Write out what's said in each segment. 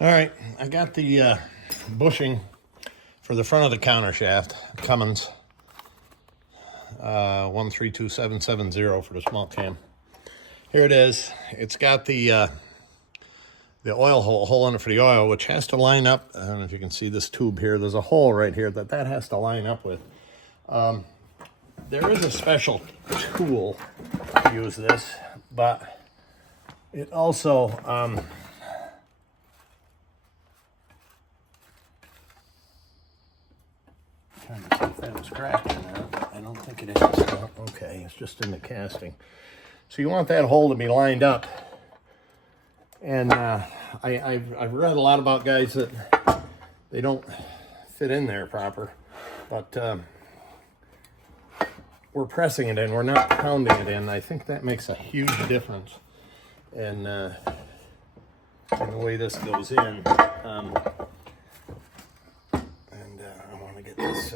All right, I got the bushing for the front of the counter shaft, Cummins 132770 for the small cam. Here it is. It's got the oil hole in it for the oil, which has to line up. I don't know if you can see this tube here. There's a hole right here that has to line up with. There is a special tool to use this, but it also trying to see if that was cracked in there. I don't think it is. Oh, okay, it's just in the casting. So you want that hole to be lined up. And I've read a lot about guys that they don't fit in there proper, but we're pressing it in. We're not pounding it in. I think that makes a huge difference in the way this goes in. I want to get this.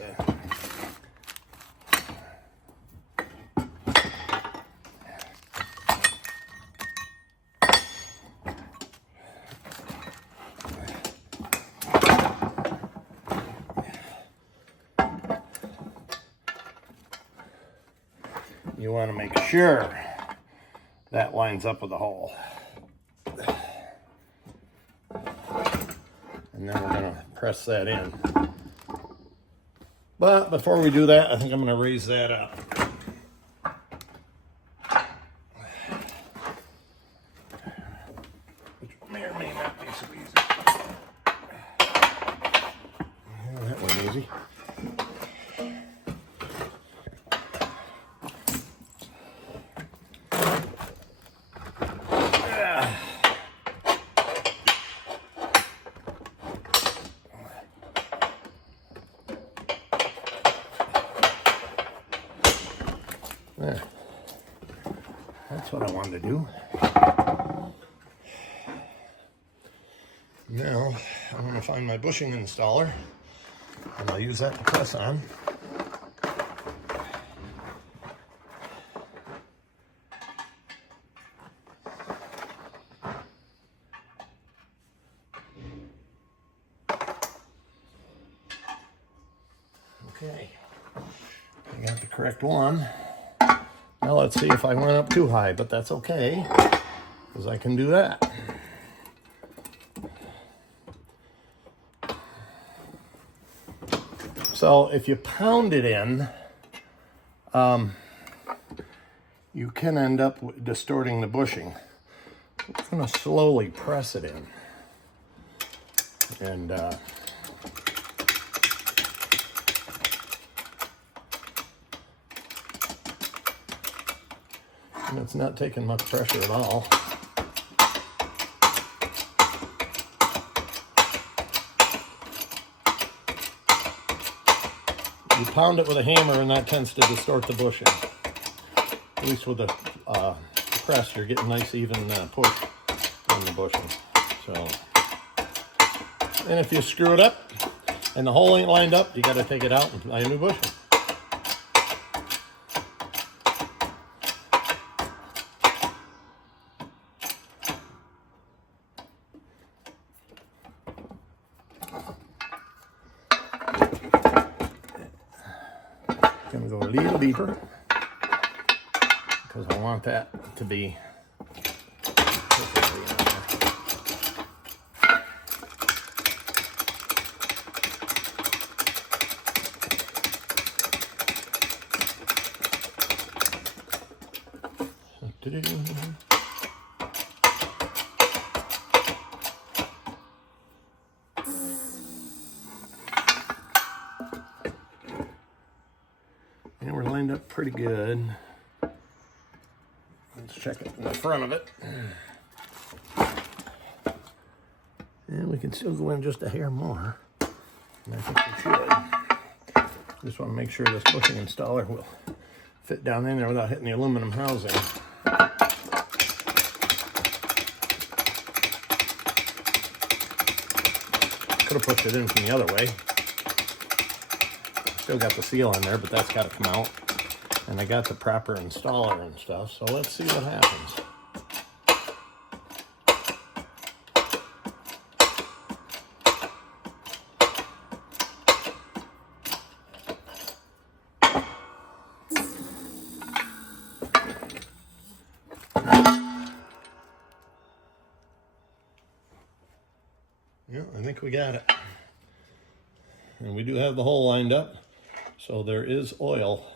You want to make sure that lines up with the hole. And then we're going to press that in. But before we do that, I think I'm going to raise that up. Which may or may not be so easy. Well, that wasn't easy. There. That's what I wanted to do. Now, I'm going to find my bushing installer, and I'll use that to press on. Okay, I got the correct one. Now let's see if I went up too high, but that's okay, because I can do that. So if you pound it in, you can end up distorting the bushing. I'm going to slowly press it in. And it's not taking much pressure at all. You pound it with a hammer and that tends to distort the bushing. At least with the press, you're getting nice even push on the bushing. So, and if you screw it up and the hole ain't lined up, you got to take it out and buy a new bushing. Gonna go a little deeper because I want that to be perfectly in there. And we're lined up pretty good. Let's check it in the front of it. And we can still go in just a hair more. And I think we should. Just want to make sure this bushing installer will fit down in there without hitting the aluminum housing. Could have pushed it in from the other way. Still got the seal in there, but that's got to come out. And I got the proper installer and stuff, so let's see what happens. Yeah, I think we got it. And we do have the hole lined up, so there is oil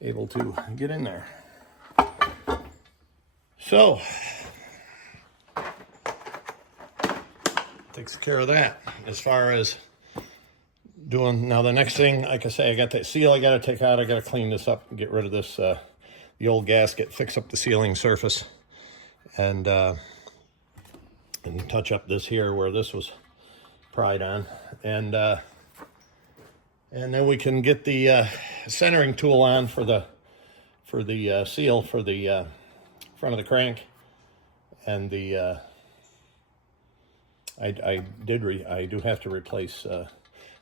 able to get in there. So, takes care of that. As far as doing, now the next thing, like I say, I got that seal I got to take out. I got to clean this up and get rid of this, the old gasket, fix up the sealing surface, and touch up this here where this was pried on, and then we can get the centering tool on for the seal for the front of the crank, and the I do have to replace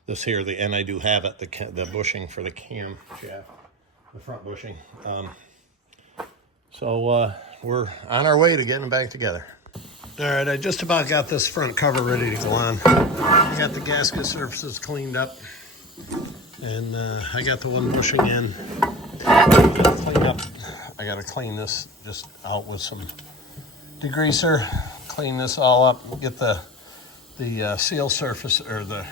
this here, and I do have it, the bushing for the cam shaft, the front bushing. So we're on our way to getting them back together. All right, I just about got this front cover ready to go on. I got the gasket surfaces cleaned up, and I got the one bushing in. I gotta clean this just out with some degreaser, clean this all up, get the seal surface, or the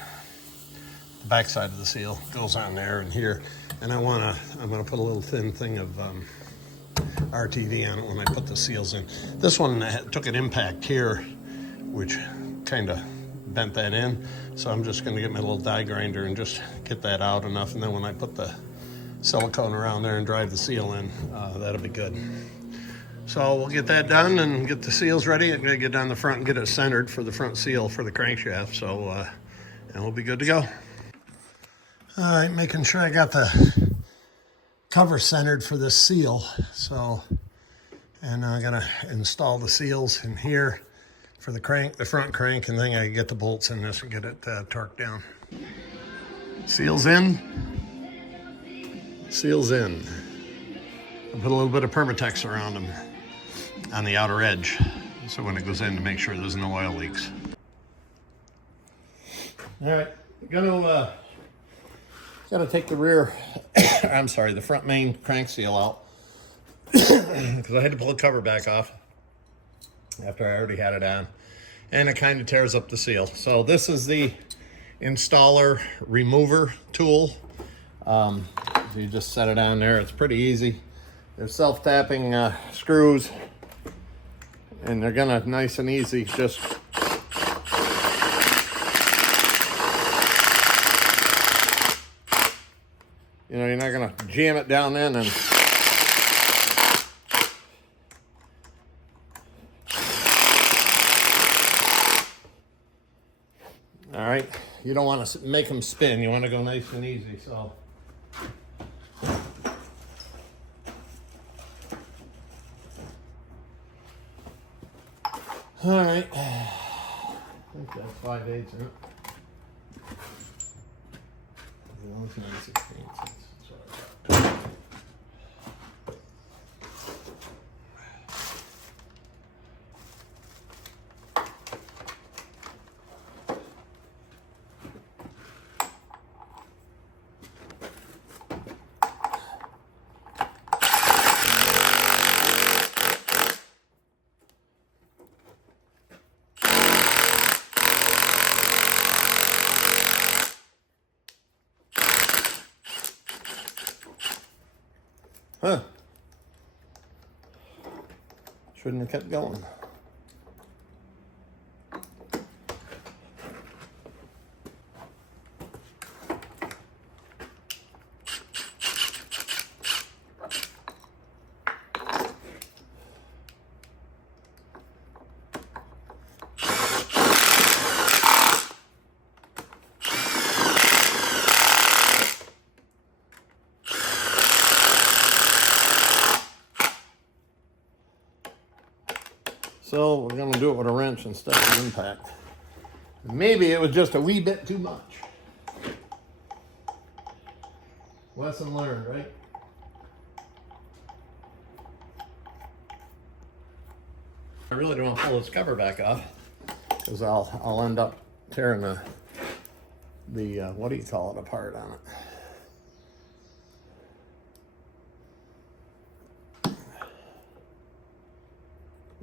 backside of the seal goes on there and here. And I'm gonna put a little thin thing of RTV on it when I put the seals in. This one took an impact here, which kind of bent that in. So I'm just gonna get my little die grinder and just get that out enough. And then when I put the silicone around there and drive the seal in, that'll be good. So we'll get that done and get the seals ready. I'm gonna get down the front and get it centered for the front seal for the crankshaft. So, and we'll be good to go. All right, making sure I got the cover centered for this seal. So, and I'm gonna install the seals in here for the crank, the front crank, and then I get the bolts in this and get it torqued down. Seals in. Seals in. I put a little bit of Permatex around them on the outer edge, so when it goes in, to make sure there's no oil leaks. All right, gonna take the rear, I'm sorry, the front main crank seal out, because I had to pull the cover back off after I already had it on, and it kind of tears up the seal. So this is the installer remover tool. So you just set it on there. It's pretty easy. They're self-tapping screws, and they're gonna nice and easy just you're not gonna jam it down in and all right. You don't want to make them spin. You want to go nice and easy. So. All right, I think that's 5/8 in it. As long as 9/16. Sorry. Huh. Shouldn't have kept going. So we're going to do it with a wrench instead of impact. Maybe it was just a wee bit too much. Lesson learned, right? I really don't want to pull this cover back off, because I'll end up tearing the what do you call it, apart on it.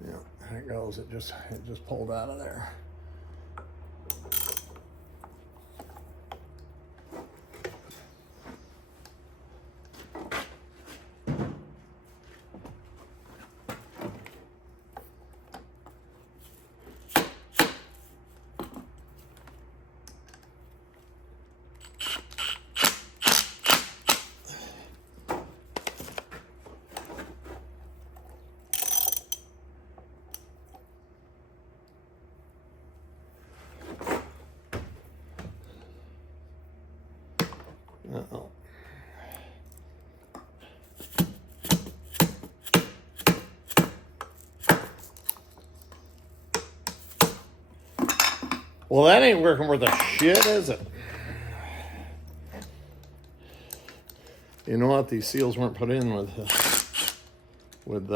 Yeah, there it goes. It just pulled out of there. Well, that ain't working worth a shit, is it? You know what? These seals weren't put in with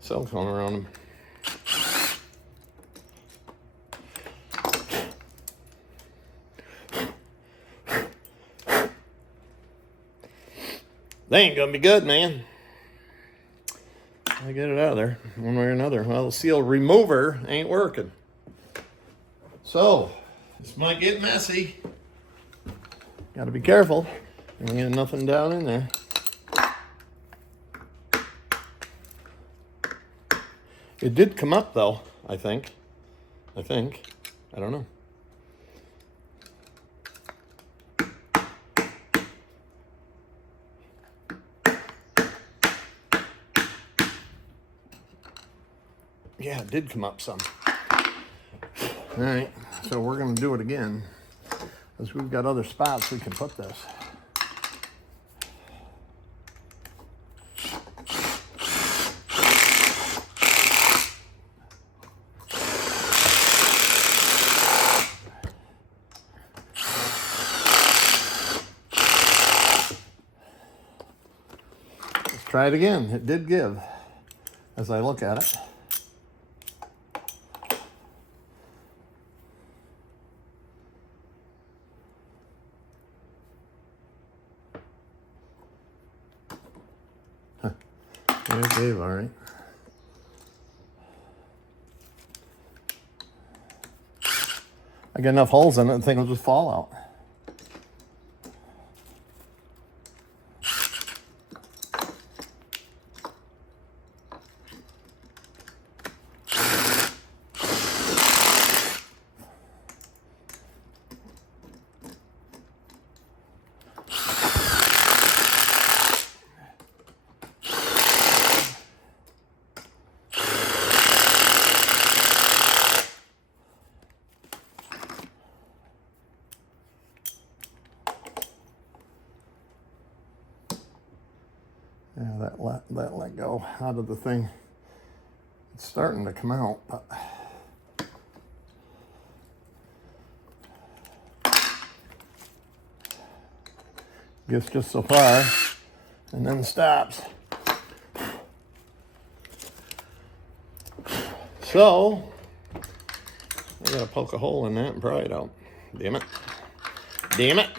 silicone around them. They ain't gonna be good, man. I get it out of there one way or another. Well, the seal remover ain't working. So, this might get messy. Gotta be careful. You don't get nothing down in there. It did come up though, I think. I don't know. Yeah, it did come up some. All right, so we're gonna do it again because we've got other spots we can put this. Let's try it again. It did give as I look at it. It gave, all right. I got enough holes in it, I think it'll just fall out. Yeah, that let go out of the thing. It's starting to come out, but gets just so far and then stops. So I gotta poke a hole in that and pry it out. Damn it. Damn it.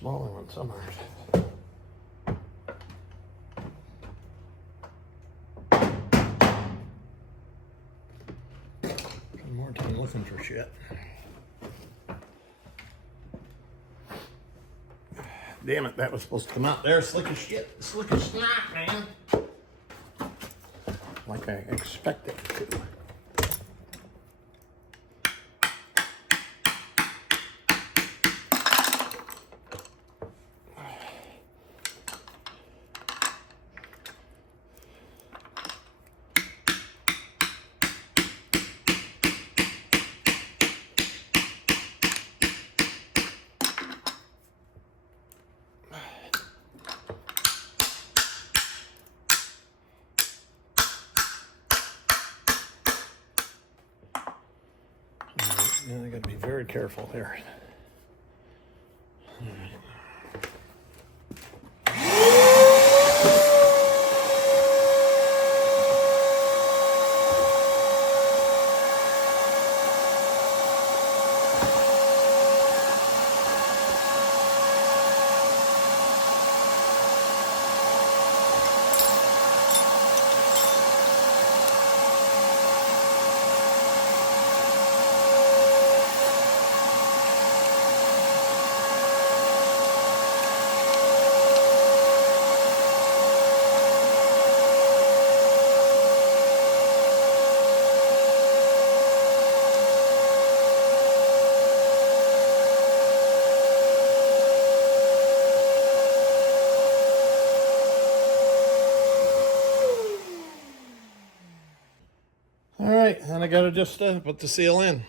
Smaller one somewhere. One more time looking for shit. Damn it, that was supposed to come out there slick as shit. Slick as snot, man. Like I expected it to. Now I gotta be very careful here. I gotta just put the seal in.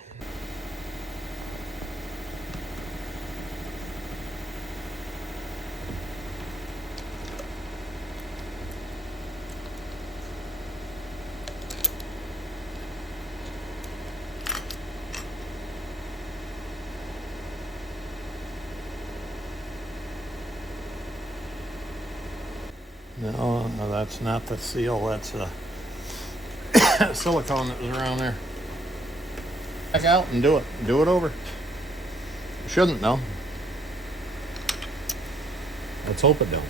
No, no, that's not the seal. That's silicone that was around there. Back out and do it. Do it over. You shouldn't, though. Let's hope it don't.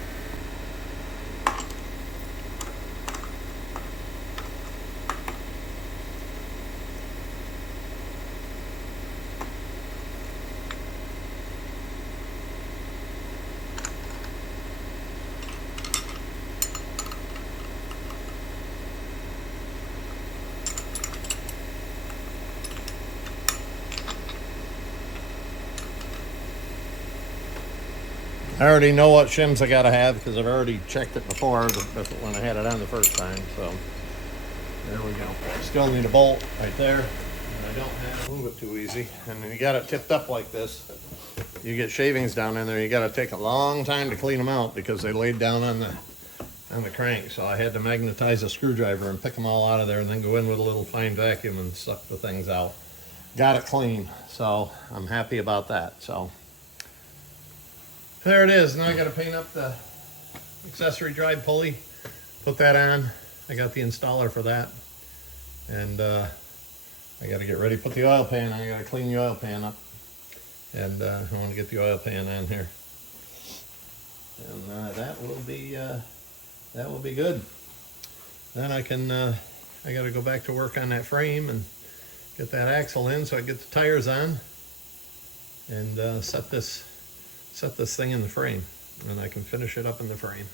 I already know what shims I gotta have because I've already checked it before when I had it on the first time. So there we go. Still need a bolt right there. And I don't have to move it too easy. And when you got it tipped up like this, you get shavings down in there. You got to take a long time to clean them out because they laid down on the crank. So I had to magnetize a screwdriver and pick them all out of there and then go in with a little fine vacuum and suck the things out. Got it clean. So I'm happy about that. So there it is. Now I got to paint up the accessory drive pulley, put that on. I got the installer for that. And I got to get ready to put the oil pan on. I got to clean the oil pan up. And I want to get the oil pan on here. And that will be good. Then I got to go back to work on that frame and get that axle in so I get the tires on and set this thing in the frame, and I can finish it up in the frame.